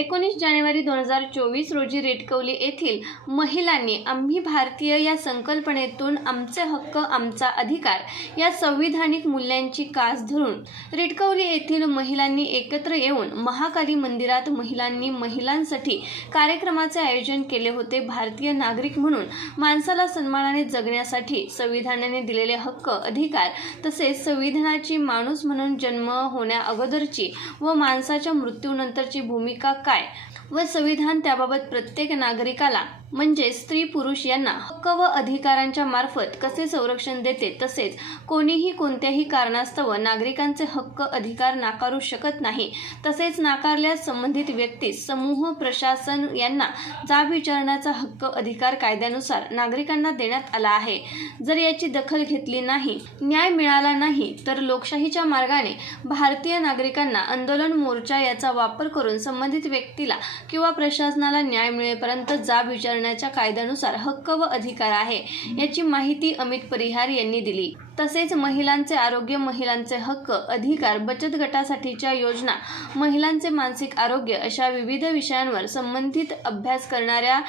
एकोणीस जानेवारी दोन हजार चोवीस रोजी रेटकवली येथील महिलांनी आम्ही भारतीय या संकल्पनेतून आमचे हक्क आमचा अधिकार या संविधानिक मूल्यांची कास धरून रेटकवली येथील महिलांनी एकत्र येऊन महाकाली मंदिरात महिलांनी महिलांसाठी कार्यक्रमाचे आयोजन केले होते. भारतीय नागरिक म्हणून माणसाला सन्मानाने जगण्यासाठी संविधानाने दिलेले हक्क अधिकार तसेच संविधानाची माणूस म्हणून जन्म होण्या अगोदरची व माणसाच्या मृत्यूनंतरची भूमिका काय व संविधान त्याबाबत प्रत्येक नागरिकाला म्हणजे स्त्री पुरुष यांना हक्क व अधिकारांच्या मार्फत कसे संरक्षण देते तसेच कोणीही कोणत्याही कारणास्तव नागरिकांचे हक्क अधिकार नाकारू शकत नाही तसेच नाकारल्यास संबंधित व्यक्ती समूह प्रशासन यांना जाब विचारण्याचा हक्क अधिकार कायद्यानुसार नागरिकांना देण्यात आला आहे. जर याची दखल घेतली नाही न्याय मिळाला नाही तर लोकशाहीच्या मार्गाने भारतीय नागरिकांना आंदोलन मोर्चा याचा वापर करून संबंधित व्यक्तीला किंवा प्रशासनाला न्याय मिळेपर्यंत जाब करण्याच्या कायद्यानुसार हक्क व अधिकार आहे याची माहिती अमित परिहार यांनी दिली. तसेच महिलांचे आरोग्य महिलांचे हक्क अधिकार बचत गटासाठीच्या योजना महिलांचे मानसिक आरोग्य अशा विविध विषयांवर संबंधित अभ्यास करणाऱ्या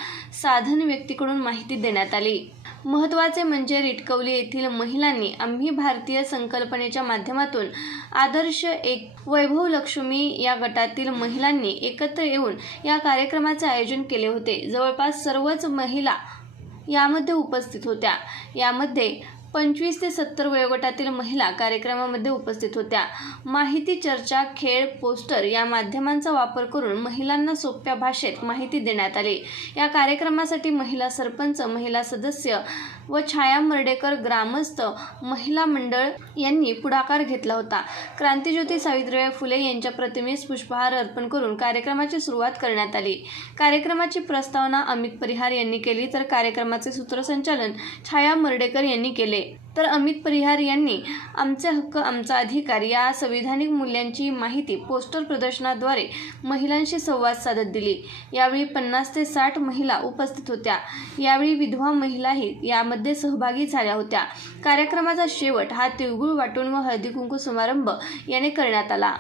साधन व्यक्तीकडून माहिती देण्यात आली. महत्त्वाचे म्हणजे रिटकवली येथील महिलांनी आम्ही भारतीय संकल्पनेच्या माध्यमातून आदर्श एक वैभव लक्ष्मी या गटातील महिलांनी एकत्र येऊन या कार्यक्रमाचे आयोजन केले होते. जवळपास सर्वच महिला यामध्ये उपस्थित होत्या. यामध्ये पंचवीस ते सत्तर वयोगटातील महिला कार्यक्रमामध्ये उपस्थित होत्या. माहिती चर्चा खेळ पोस्टर या माध्यमांचा वापर करून महिलांना सोप्या भाषेत माहिती देण्यात आली. या कार्यक्रमासाठी महिला सरपंच महिला सदस्य व छाया मर्डेकर ग्रामस्थ महिला मंडळ यांनी पुढाकार घेतला होता. क्रांतीज्योती सावित्रीबाई फुले यांच्या प्रतिमेस पुष्पहार अर्पण करून कार्यक्रमाची सुरुवात करण्यात आली. कार्यक्रमाची प्रस्तावना अमित परिहार यांनी केली तर कार्यक्रमाचे सूत्रसंचालन छाया मर्डेकर यांनी केले. तर अमित परिहार यांनी आमचे हक्क आमचा अधिकार या संविधानिक मूल्यांची माहिती पोस्टर प्रदर्शनाद्वारे महिलांशी संवाद साधत दिली. यावेळी पन्नास ते साठ महिला उपस्थित होत्या. यावेळी विधवा महिलाही यामध्ये सहभागी झाल्या होत्या. कार्यक्रमाचा शेवट हा तिळगुळ वाटून व हळदी कुंकू समारंभ याने करण्यात आला.